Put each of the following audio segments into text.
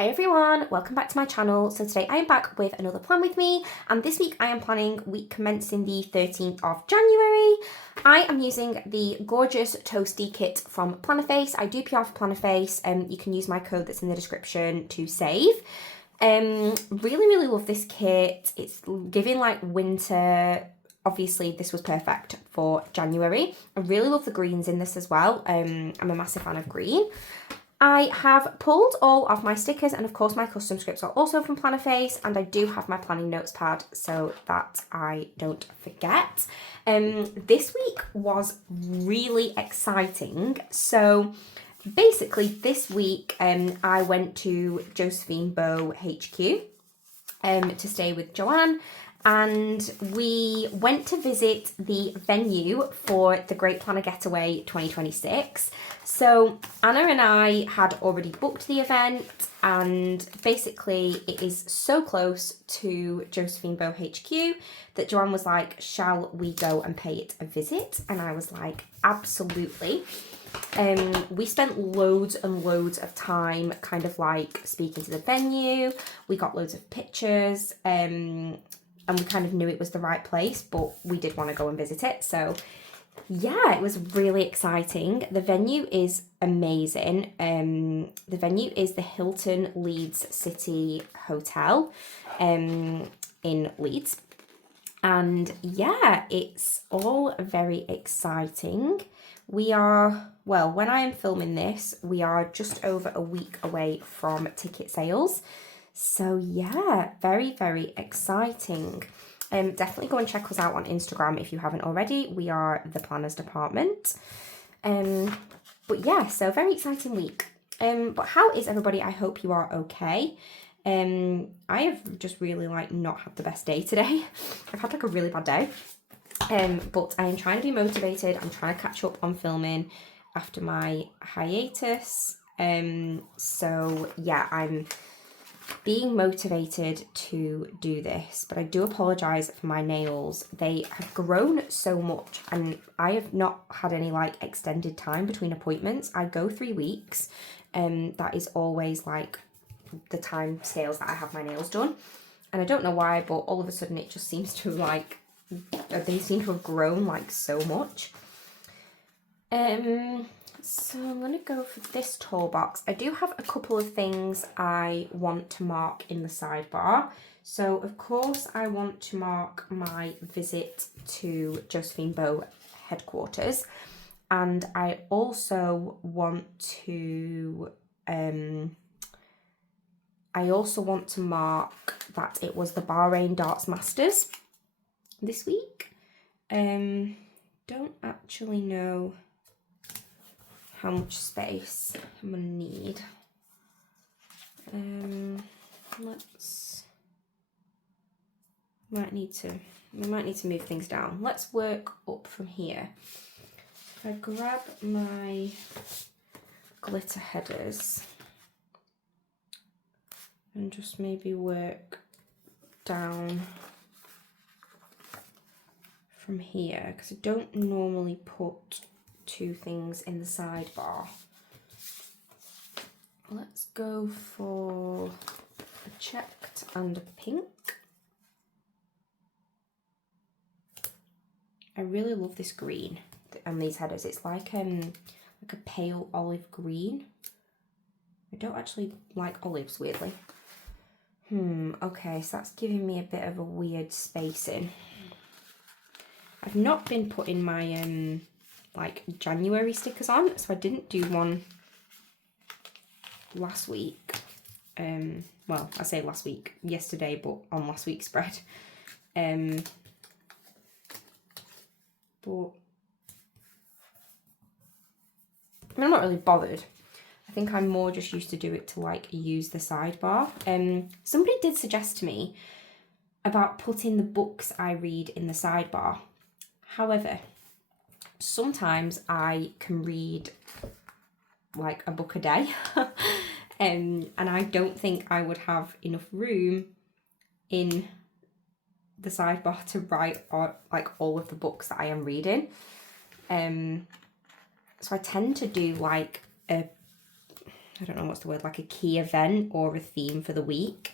Hi everyone, welcome back to my channel. So today I am back with another plan with me, and this week I am planning week commencing the 13th of January. I am using the gorgeous Toasty kit from Plannerface. I do PR for Plannerface, and you can use my code that's in the description to save. Really love this kit. It's giving like winter. Obviously this was perfect for January. I really love the greens in this as well. I'm a massive fan of green. I have pulled all of my stickers, and of course my custom scripts are also from Plannerface, and I do have my planning notes pad so that I don't forget. This week was really exciting. So basically this week I went to Josephine Bow HQ to stay with Joanne, and we went to visit the venue for the Great Planner Getaway 2026. So Anna and I had already booked the event, and basically it is so close to Josephine Bow HQ that Joanne was like, shall we go and pay it a visit? And I was like, absolutely. We spent loads and loads of time kind of like speaking to the venue. We got loads of pictures, and we kind of knew it was the right place, but we did want to go and visit it. So yeah, it was really exciting. The venue is amazing. The venue is the Hilton Leeds City Hotel in Leeds. And yeah, it's all very exciting. We are, well, when I am filming this, we are just over a week away from ticket sales. So yeah, very exciting. Definitely go and check us out on Instagram if you haven't already. We are the Planners Department. But yeah, so very exciting week. But how is everybody? I hope you are okay. I have just really like not had the best day today. I've had like a really bad day. But I am trying to be motivated. I'm trying to catch up on filming after my hiatus. So yeah, I'm being motivated to do this, but I do apologize for my nails. They have grown so much, and I have not had any like extended time between appointments. I go 3 weeks, and that is always like the time scales that I have my nails done. And I don't know why, but all of a sudden it just seems to like, they seem to have grown like so much. So I'm going to go for this toolbox. I do have a couple of things I want to mark in the sidebar. So of course I want to mark my visit to Josephine Bow headquarters, and I also want to mark that it was the Bahrain Darts Masters this week. Don't actually know how much space I'm gonna need. We might need to move things down. Let's work up from here. If I grab my glitter headers and just maybe work down from here, because I don't normally put two things in the sidebar. Let's go for a checked and a pink. I really love this green and these headers. It's like a pale olive green. I don't actually like olives, weirdly. Okay, so that's giving me a bit of a weird spacing. I've not been putting my like January stickers on, so I didn't do one last week. Well, I say last week, yesterday, but on last week's spread. But I mean, I'm not really bothered. I think I'm more just used to do it to like use the sidebar. Somebody did suggest to me about putting the books I read in the sidebar. However, sometimes I can read like a book a day, and I don't think I would have enough room in the sidebar to write like all of the books that I am reading. So I tend to do like a I don't know what's the word, like a key event or a theme for the week.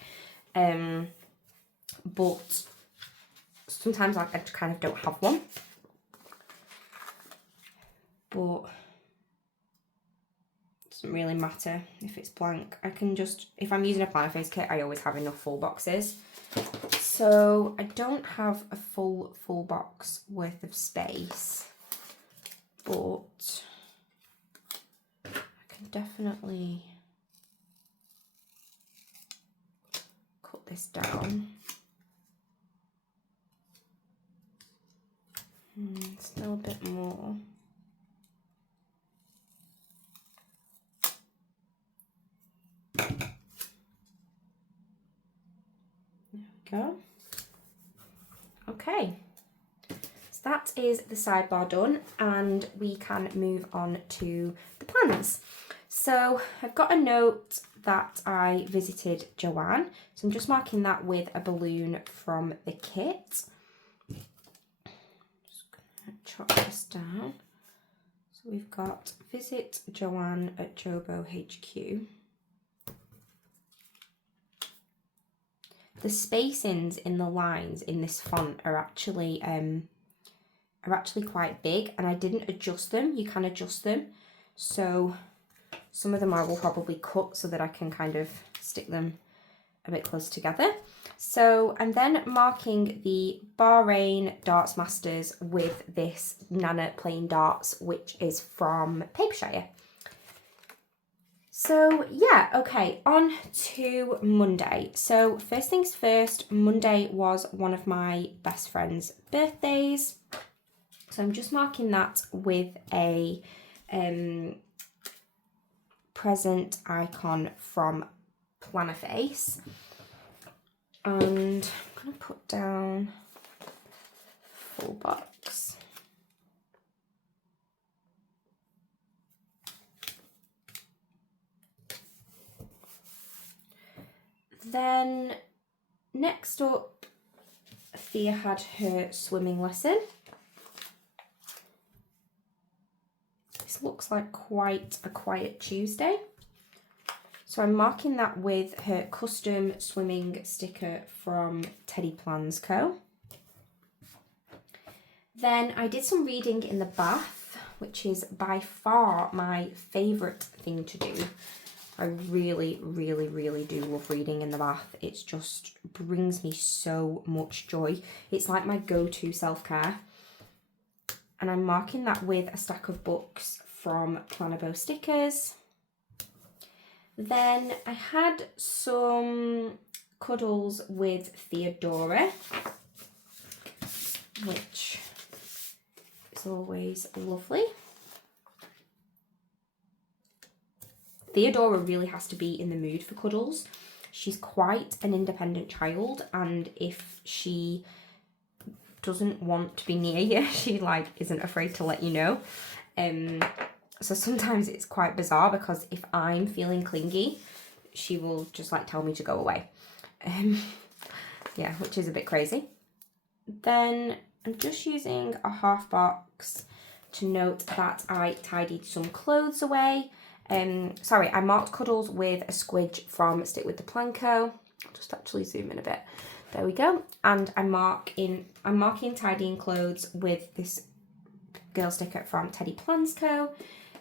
But sometimes like I kind of don't have one. But it doesn't really matter if it's blank. I can just, if I'm using a Plannerface kit, I always have enough full boxes. So I don't have a full box worth of space, but I can definitely cut this down. Still a bit more. Go. Okay, so that is the sidebar done, and we can move on to the plans. So I've got a note that I visited Joanne, so I'm just marking that with a balloon from the kit. Just gonna chop this down. So we've got visit Joanne at Jobo HQ. The spacings in the lines in this font are actually quite big, and I didn't adjust them. You can adjust them. So some of them I will probably cut so that I can kind of stick them a bit close together. So I'm then marking the Bahrain Darts Masters with this Nana plain darts, which is from Papershire. So yeah, okay, on to Monday. So first things first, Monday was one of my best friend's birthdays. So I'm just marking that with a present icon from Plannerface. And I'm gonna put down full box. Then next up, Thea had her swimming lesson. This looks like quite a quiet Tuesday. So I'm marking that with her custom swimming sticker from Teddy Plans Co. Then I did some reading in the bath, which is by far my favourite thing to do. I really, really, really do love reading in the bath. It just brings me so much joy. It's like my go-to self-care. And I'm marking that with a stack of books from Plannerface stickers. Then I had some cuddles with Theodora, which is always lovely. Theodora really has to be in the mood for cuddles. She's quite an independent child, and if she doesn't want to be near you, she like isn't afraid to let you know. So sometimes it's quite bizarre because if I'm feeling clingy, she will just like tell me to go away. Yeah, which is a bit crazy. Then I'm just using a half box to note that I tidied some clothes away. Sorry, I marked cuddles with a squidge from Stick with the Planco. I'll just actually zoom in a bit. There we go. And I'm marking tidying clothes with this girl sticker from Teddy Plans Co.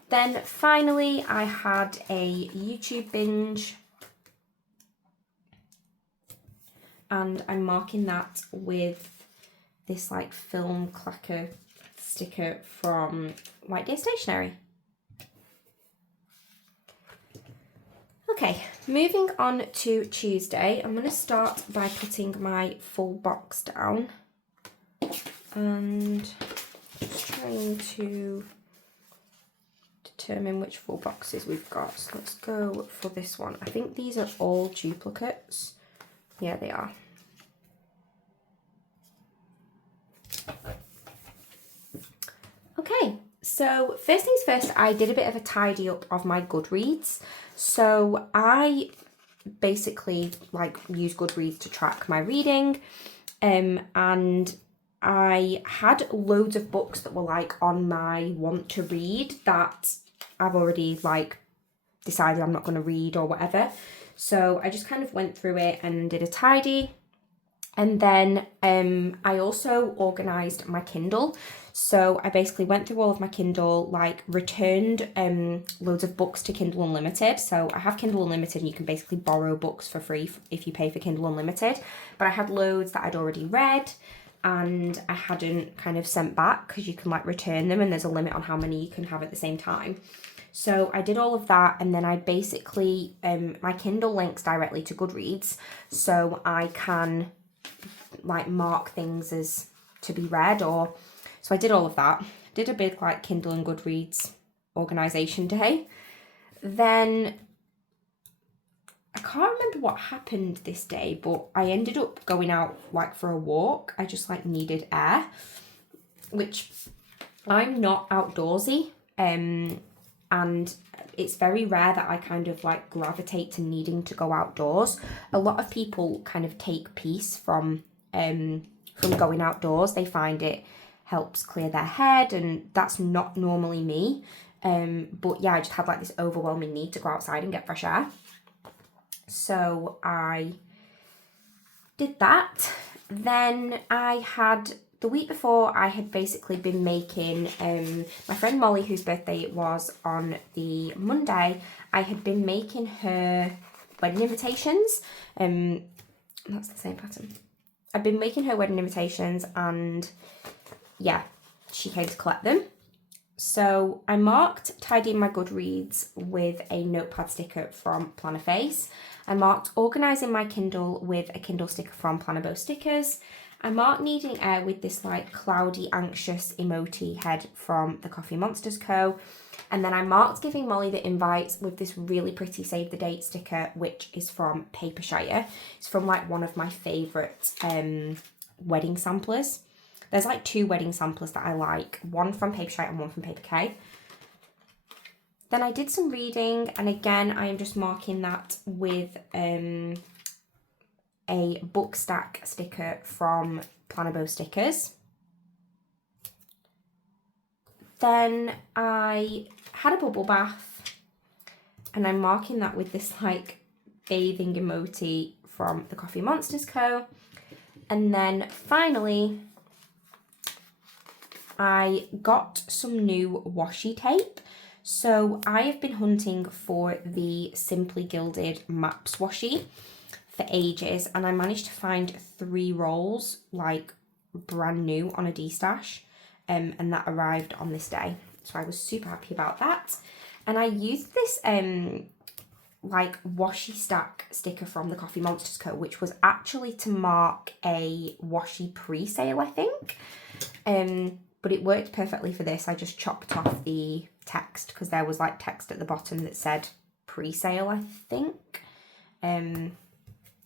Then finally, I had a YouTube binge, and I'm marking that with this like film clacker sticker from White Deer Stationery. Okay, moving on to Tuesday, I'm going to start by putting my full box down and just trying to determine which full boxes we've got. So let's go for this one. I think these are all duplicates. Yeah, they are. Okay, so first things first, I did a bit of a tidy up of my Goodreads. So I basically like use Goodreads to track my reading, and I had loads of books that were like on my want to read that I've already like decided I'm not going to read or whatever. So I just kind of went through it and did a tidy. And then I also organised my Kindle. So I basically went through all of my Kindle, like returned loads of books to Kindle Unlimited. So I have Kindle Unlimited and you can basically borrow books for free if you pay for Kindle Unlimited. But I had loads that I'd already read and I hadn't kind of sent back because you can like return them and there's a limit on how many you can have at the same time. So I did all of that, and then I basically, my Kindle links directly to Goodreads, so I can like mark things as to be read, or so I did all of that. Did a big like Kindle and Goodreads organisation day. Then I can't remember what happened this day, but I ended up going out like for a walk. I just like needed air, which I'm not outdoorsy, and it's very rare that I kind of like gravitate to needing to go outdoors. A lot of people kind of take peace from going outdoors. They find it helps clear their head, and that's not normally me. But yeah, I just had like this overwhelming need to go outside and get fresh air. So I did that. Then I had, the week before, I had basically been making, my friend Molly, whose birthday it was on the Monday, I had been making her wedding invitations. That's the same pattern. I've been making her wedding invitations, and yeah, she came to collect them. So I marked tidying my Goodreads with a notepad sticker from Plannerface. I marked organising my Kindle with a Kindle sticker from Plannerface stickers. I marked needing air with this like cloudy, anxious emoji head from the Coffee Monsters Co. And then I marked giving Molly the invites with this really pretty save the date sticker, which is from Papershire. It's from like one of my favourite wedding samplers. There's like 2 wedding samplers that I like, one from Papershire and one from Paper K. Then I did some reading, and again, I am just marking that with a book stack sticker from Plannerface stickers. Then I had a bubble bath, and I'm marking that with this like bathing emoji from the Coffee Monsters Co. And then finally, I got some new washi tape. So I have been hunting for the Simply Gilded Maps washi for ages, and I managed to find 3 rolls like brand new on a D-stash, and that arrived on this day. So I was super happy about that. And I used this like washi stack sticker from the Coffee Monsters Co, which was actually to mark a washi pre-sale, I think. But it worked perfectly for this. I just chopped off the text because there was like text at the bottom that said pre-sale, I think.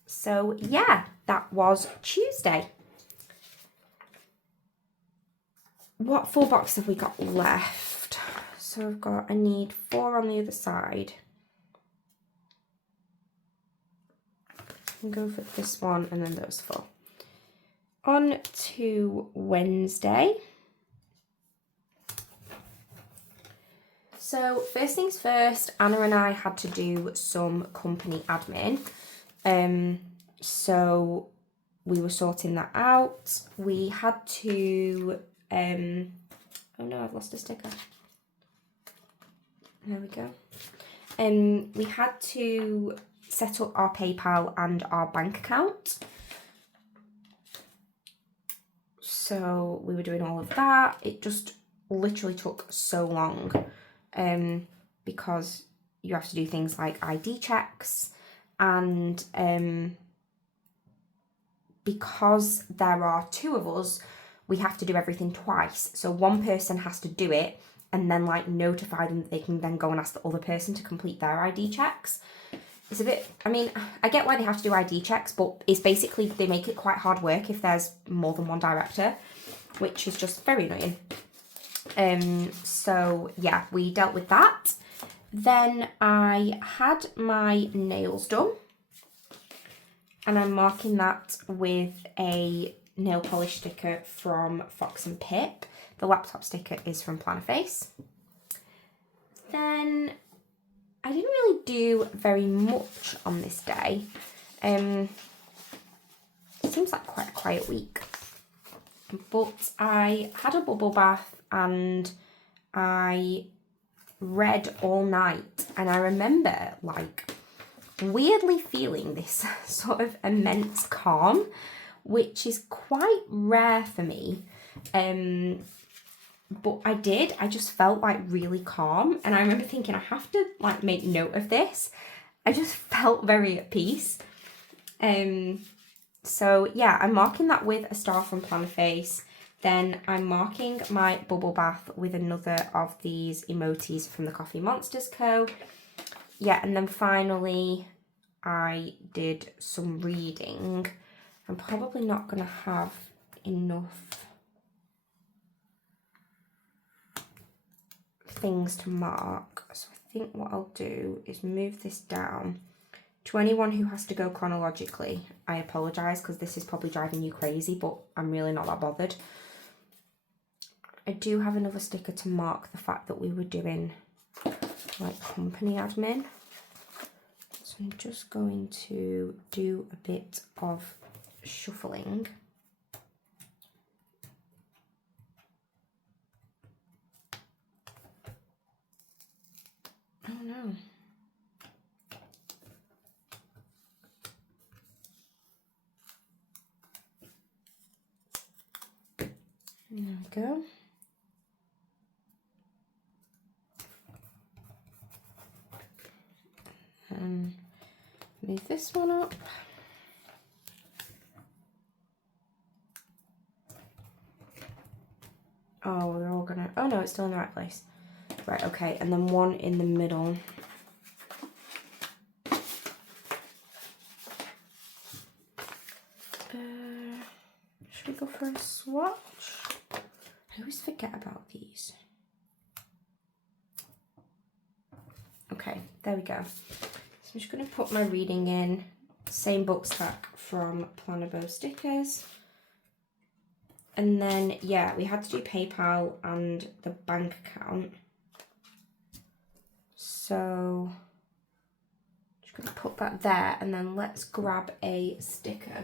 So yeah, that was Tuesday. What 4 boxes have we got left? So I need 4 on the other side. I'll go for this one and then those 4. On to Wednesday. So first things first, Anna and I had to do some company admin. So we were sorting that out. We had to, oh no, I've lost a sticker. There we go. We had to set up our PayPal and our bank account. So we were doing all of that. It just literally took so long. Because you have to do things like ID checks, and because there are 2 of us, we have to do everything twice. So one person has to do it and then like notify them that they can then go and ask the other person to complete their ID checks. It's a bit, I mean, I get why they have to do ID checks, but it's basically, they make it quite hard work if there's more than one director, which is just very annoying. So yeah, we dealt with that. Then I had my nails done, and I'm marking that with a nail polish sticker from Fox and Pip. The laptop sticker is from Plannerface. Then I didn't really do very much on this day. It seems like quite a quiet week. But I had a bubble bath and I read all night, and I remember like weirdly feeling this sort of immense calm, which is quite rare for me. But I just felt like really calm, and I remember thinking I have to like make note of this. I just felt very at peace. So yeah, I'm marking that with a star from Plannerface. Then I'm marking my bubble bath with another of these emotis from the Coffee Monsters Co. Yeah, and then finally I did some reading. I'm probably not going to have enough things to mark. So I think what I'll do is move this down. To anyone who has to go chronologically, I apologise because this is probably driving you crazy, but I'm really not that bothered. I do have another sticker to mark the fact that we were doing like company admin. So I'm just going to do a bit of shuffling. Oh no. There we go. And move this one up. Oh, they're all gonna, oh no, it's still in the right place. Right, okay, and then one in the middle. Should we go for a swatch? I always forget about these. Okay, there we go. So I'm just going to put my reading in. Same book stack from Plannerface Bow Stickers. And then, yeah, we had to do PayPal and the bank account. So, just going to put that there, and then let's grab a sticker.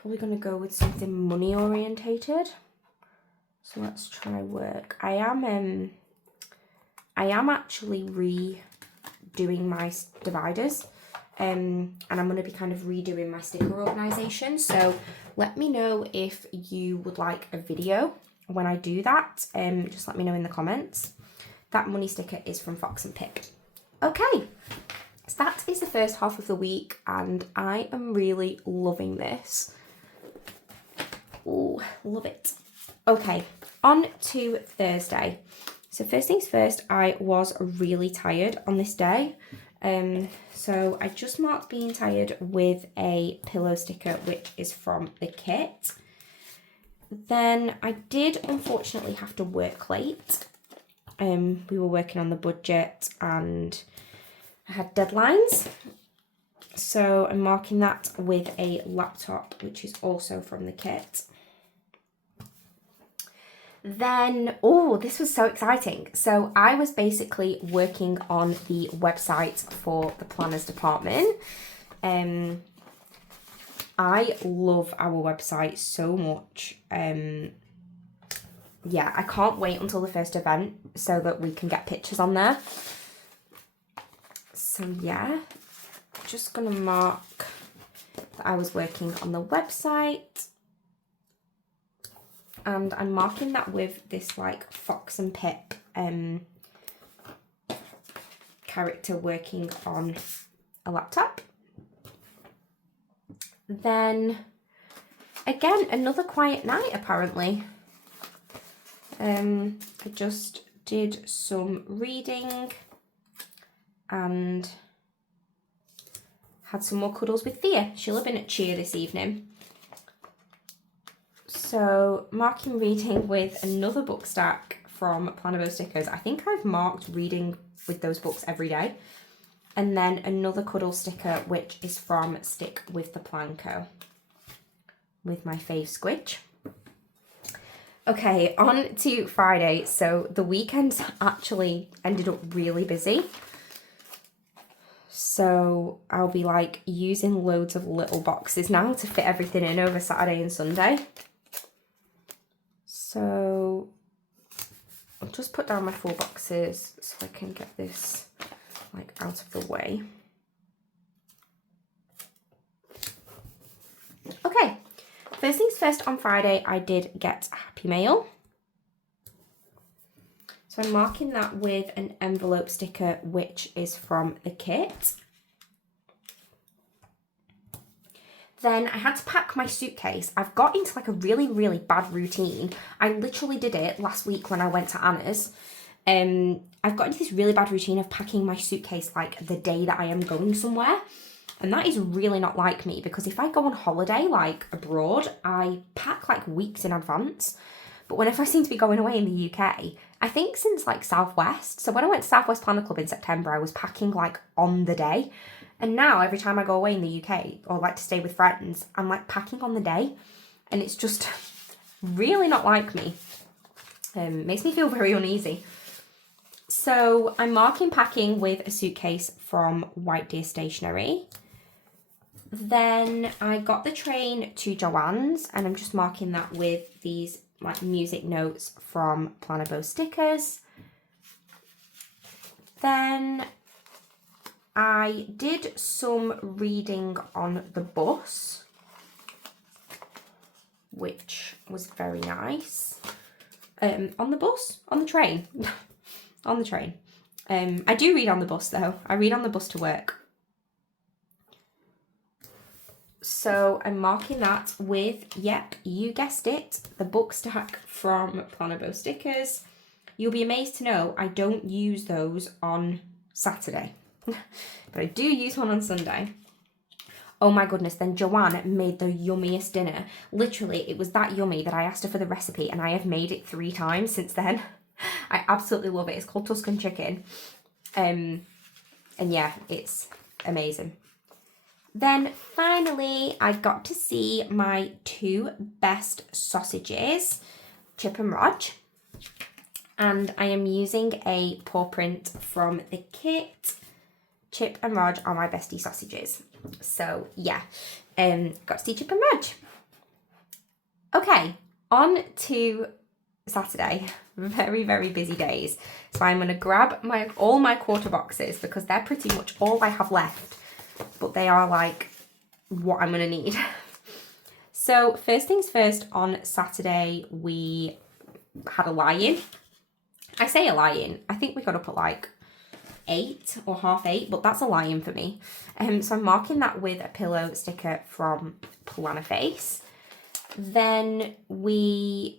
Probably going to go with something money orientated. So let's try work. I am actually redoing my dividers, and I'm going to be kind of redoing my sticker organisation. So let me know if you would like a video when I do that. Just let me know in the comments. That money sticker is from Fox and Pip. Okay, so that is the first half of the week, and I am really loving this. Oh, love it. Okay, on to Thursday. So first things first, I was really tired on this day. So I just marked being tired with a pillow sticker, which is from the kit. Then I did unfortunately have to work late. We were working on the budget and I had deadlines. So I'm marking that with a laptop, which is also from the kit. Then, oh, this was so exciting. So I was basically working on the website for the planners department. I love our website so much. Yeah, I can't wait until the first event so that we can get pictures on there. So yeah, just gonna mark that I was working on the website. And I'm marking that with this like Fox and Pip character working on a laptop. Then again, another quiet night apparently. I just did some reading and had some more cuddles with Thea. She'll have been at cheer this evening. So marking reading with another book stack from Plannerface Bow Stickers. I think I've marked reading with those books every day. And then another cuddle sticker, which is from Stick with the Planco, with my fave squidge. Okay, on to Friday. So the weekend actually ended up really busy. So I'll be like using loads of little boxes now to fit everything in over Saturday and Sunday. So I'll just put down my 4 boxes so I can get this like out of the way. Okay, first things first, on Friday I did get a Happy Mail. So I'm marking that with an envelope sticker, which is from the kit. Then I had to pack my suitcase. I've got into like a really, really bad routine. I literally did it last week when I went to Anna's. I've got into this really bad routine of packing my suitcase like the day that I am going somewhere. And that is really not like me, because if I go on holiday like abroad, I pack like weeks in advance. But whenever I seem to be going away in the UK, I think since like Southwest, so when I went to Southwest Planner Club in September, I was packing like on the day. And now every time I go away in the UK or like to stay with friends, I'm like packing on the day. And it's just really not like me. Makes me feel very uneasy. So I'm marking packing with a suitcase from White Deer Stationery. Then I got the train to Joann's, and I'm just marking that with these like music notes from Planner Bow stickers. Then I did some reading on the bus, which was very nice. On the bus? On the train. On the train. I do read on the bus though. I read on the bus to work. So I'm marking that with, yep, you guessed it, the book stack from Planner Bow stickers. You'll be amazed to know I don't use those on Saturday, but I do use one on Sunday. Oh my goodness, then Joanne made the yummiest dinner. Literally, it was that yummy that I asked her for the recipe, and I have made it 3 times since then. I absolutely love it. It's called Tuscan chicken. And yeah, it's amazing. Then finally, I got to see my 2 best sausages, Chip and Rog. And I am using a paw print from the kit. Chip and Rog are my bestie sausages. So yeah, got to see Chip and Rog. Okay, on to Saturday. Very, very busy days. So I'm going to grab all my quarter boxes, because they're pretty much all I have left. But they are like what I'm going to need. So first things first, on Saturday we had a lie-in. I say a lie-in. I think we got up at like 8 or half 8, but that's a lie-in for me. So I'm marking that with a pillow sticker from Plannerface. Then we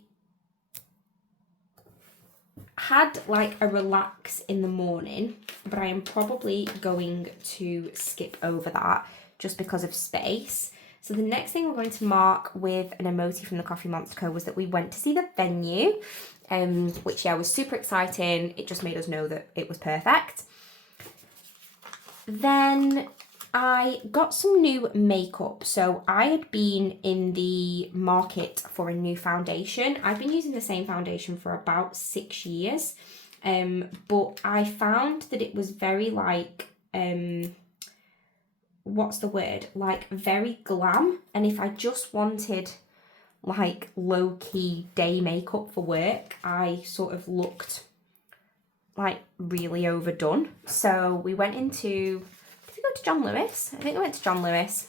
had like a relax in the morning, but I am probably going to skip over that just because of space. So the next thing we're going to mark with an emoji from the Coffee Monster Co was that we went to see the venue, which yeah, was super exciting. It just made us know that it was perfect. Then I got some new makeup. So I had been in the market for a new foundation. I've been using the same foundation for about 6 years, but I found that it was very like, what's the word? Like very glam. And if I just wanted like low-key day makeup for work, I sort of looked like really overdone. So we went into, to John Lewis. I think I went to John Lewis.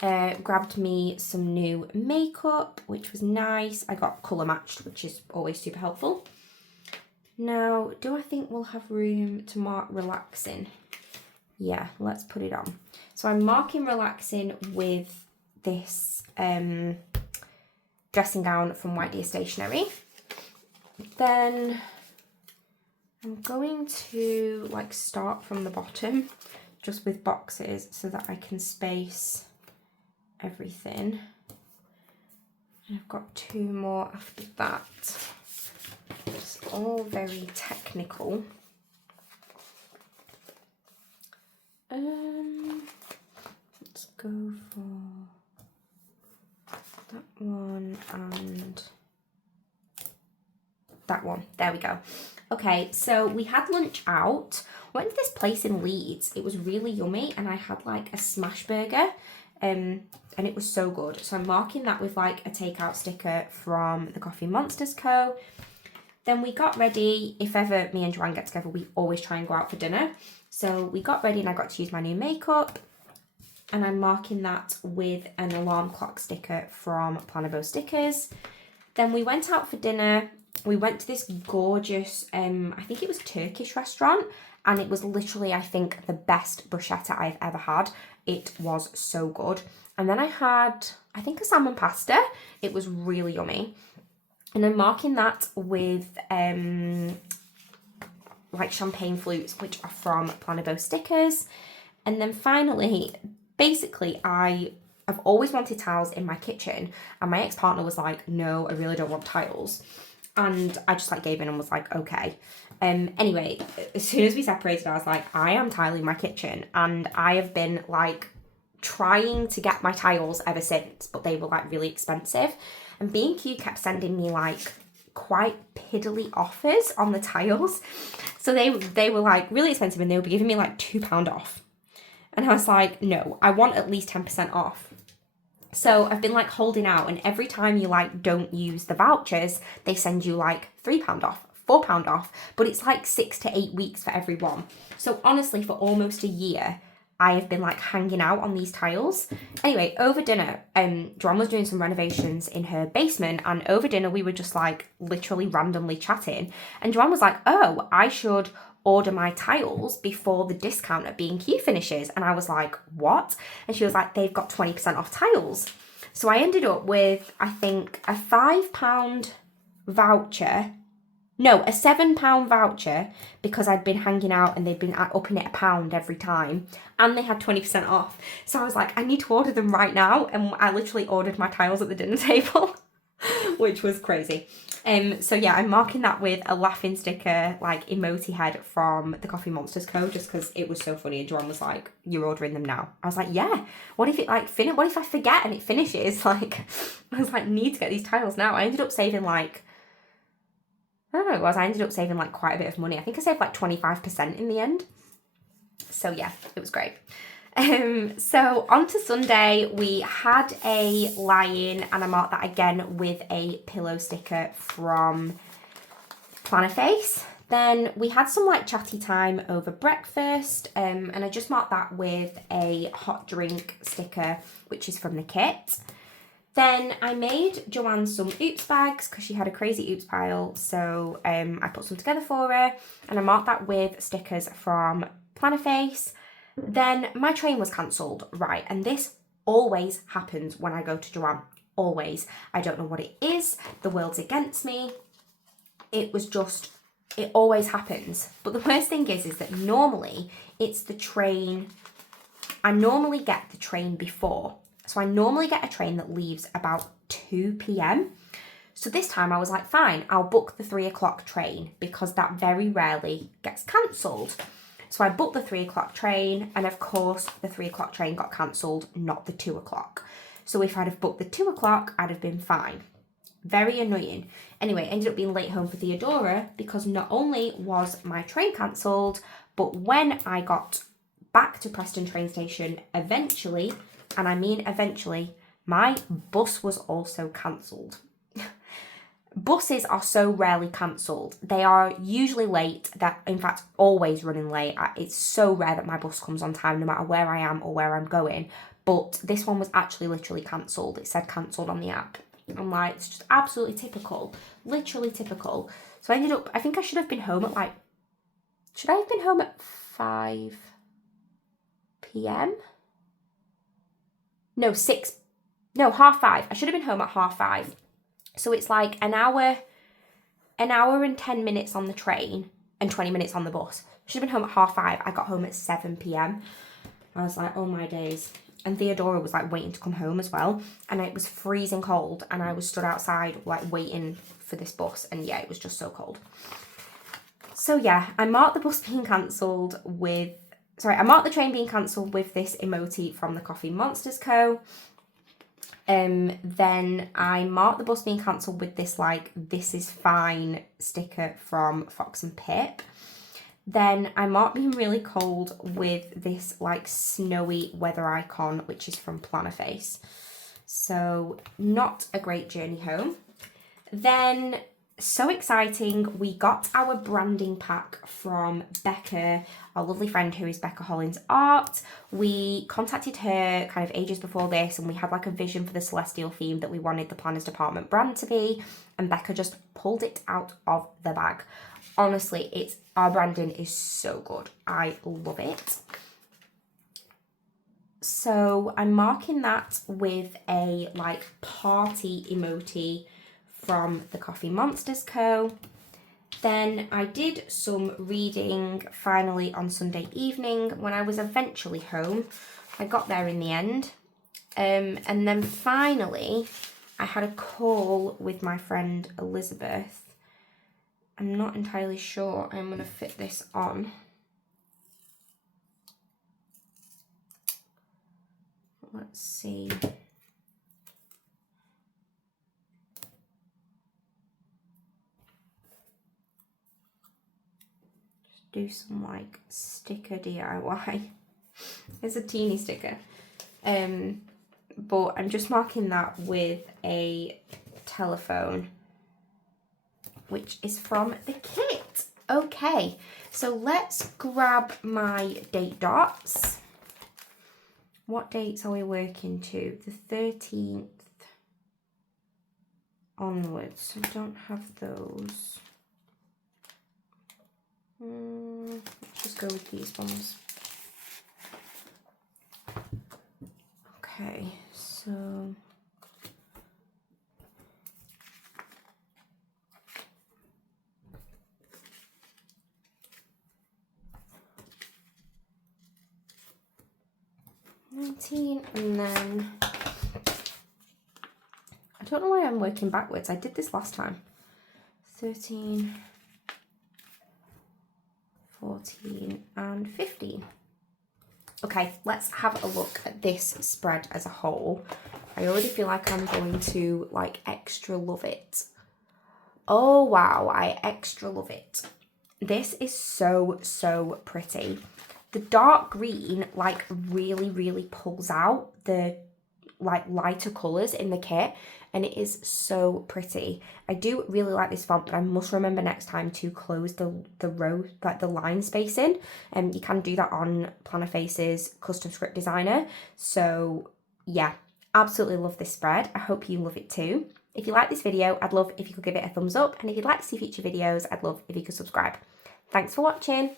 Grabbed me some new makeup, which was nice. I got colour matched, which is always super helpful. Now, do I think we'll have room to mark relaxing? Yeah, let's put it on. So I'm marking relaxing with this dressing gown from White Deer Stationery. Then I'm going to like start from the bottom just with boxes so that I can space everything. And I've got 2 more after that. It's all very technical. Let's go for that one and that one. There we go. Okay, so we had lunch out. Went to this place in Leeds. It was really yummy, and I had like a smash burger, and it was so good. So I'm marking that with like a takeout sticker from the Coffee Monsters Co. Then we got ready. If ever me and Joanne get together, we always try and go out for dinner. So we got ready and I got to use my new makeup, and I'm marking that with an alarm clock sticker from Plannerface stickers. Then we went out for dinner. We went to this gorgeous, I think it was Turkish restaurant, and it was literally, I think, the best bruschetta I've ever had. It was so good. And then I had, I think, a salmon pasta. It was really yummy. And I'm marking that with like champagne flutes, which are from Plannerface stickers. And then finally, basically, I've always wanted tiles in my kitchen, and my ex-partner was like, no, I really don't want tiles. And I just like gave in and was like, okay. Anyway, as soon as we separated, I was like, I am tiling my kitchen, and I have been like trying to get my tiles ever since, but they were like really expensive. And B&Q kept sending me like quite piddly offers on the tiles. So they were like really expensive, and they would be giving me like £2 off. And I was like, no, I want at least 10% off. So I've been like holding out, and every time you like don't use the vouchers, they send you like £3 off, £4 off, but it's like 6 to 8 weeks for every one. So honestly, for almost a year, I have been like hanging out on these tiles. Anyway, over dinner, Joanne was doing some renovations in her basement, and over dinner we were just like literally randomly chatting, and Joanne was like, oh, I should order my tiles before the discount at B&Q finishes. And I was like, what? And she was like, they've got 20% off tiles. So I ended up with, I think, a £5 voucher. No, a £7 voucher, because I'd been hanging out and they'd been upping it £1 every time. And they had 20% off. So I was like, I need to order them right now. And I literally ordered my tiles at the dinner table, which was crazy. So yeah, I'm marking that with a laughing sticker, like emoji head from the Coffee Monsters Co. just because it was so funny. And Joanne was like, you're ordering them now? I was like, yeah. What if it like what if I forget and it finishes? Like, I was like, need to get these tiles now. I ended up saving like, I don't know what it was. I ended up saving like quite a bit of money. I think I saved like 25% in the end. So yeah, it was great. So on to Sunday, we had a lie-in, and I marked that again with a pillow sticker from Plannerface. Then we had some like chatty time over breakfast, and I just marked that with a hot drink sticker, which is from the kit. Then I made Joanne some oops bags because she had a crazy oops pile, so I put some together for her, and I marked that with stickers from Plannerface. Then my train was cancelled, right, and this always happens when I go to Joanne, always. I don't know what it is, the world's against me, it always happens. But the worst thing is that normally it's the train, I normally get the train before, so I normally get a train that leaves about 2 p.m. So this time I was like, fine, I'll book the 3 o'clock train, because that very rarely gets cancelled. So I booked the 3 o'clock train, and of course the 3 o'clock train got cancelled, not the 2 o'clock. So if I'd have booked the 2 o'clock, I'd have been fine. Very annoying. Anyway, ended up being late home for Theodora, because not only was my train cancelled, but when I got back to Preston train station, eventually, and I mean eventually, my bus was also cancelled. Buses are so rarely cancelled. They are usually late, that in fact always running late. It's so rare that my bus comes on time no matter where I am or where I'm going. But this one was actually literally cancelled. It said cancelled on the app. I'm like, it's just absolutely typical. Literally typical. So I ended up, I think I should have been home at like, should I have been home at 5 p.m? No, 5:30. I should have been home at 5:30. So it's like an hour and 10 minutes on the train and 20 minutes on the bus. I should have been home at 5:30. I got home at 7 p.m. I was like, oh my days. And Theodora was like waiting to come home as well. And it was freezing cold. And I was stood outside like waiting for this bus. And yeah, it was just so cold. So yeah, I marked the bus being cancelled with, I marked the train being cancelled with this emoji from the Coffee Monsters Co. Then I marked the bus being cancelled with this like "This is fine" sticker from Fox and Pip. Then I marked being really cold with this like snowy weather icon, which is from Plannerface. So not a great journey home. Then, so exciting, we got our branding pack from Becca, our lovely friend who is Becca Hollins Art. We contacted her kind of ages before this, and we had like a vision for the celestial theme that we wanted the Planners Department brand to be, and Becca just pulled it out of the bag. Honestly, our branding is so good. I love it. So I'm marking that with a like party emoji from the Coffee Monsters Co. Then I did some reading finally on Sunday evening when I was eventually home. I got there in the end. And then finally I had a call with my friend Elizabeth. I'm not entirely sure I'm going to fit this on. Let's see. Just do some like sticker DIY. It's a teeny sticker. But I'm just marking that with a telephone, which is from the kit. Okay, so let's grab my date dots. What dates are we working to? The 13th onwards. I don't have those. Let's just go with these ones. Okay, so $19, and then I don't know why I'm working backwards. I did this last time. 13, 14, and 15. Okay, let's have a look at this spread as a whole. I already feel like I'm going to like extra love it. Oh wow, I extra love it. This is so, so pretty. The dark green like really pulls out the like lighter colours in the kit, and it is so pretty. I do really like this font, but I must remember next time to close the row, like the line spacing. You can do that on Plannerface's custom script designer. So yeah, absolutely love this spread. I hope you love it too. If you like this video, I'd love if you could give it a thumbs up, and if you'd like to see future videos, I'd love if you could subscribe. Thanks for watching.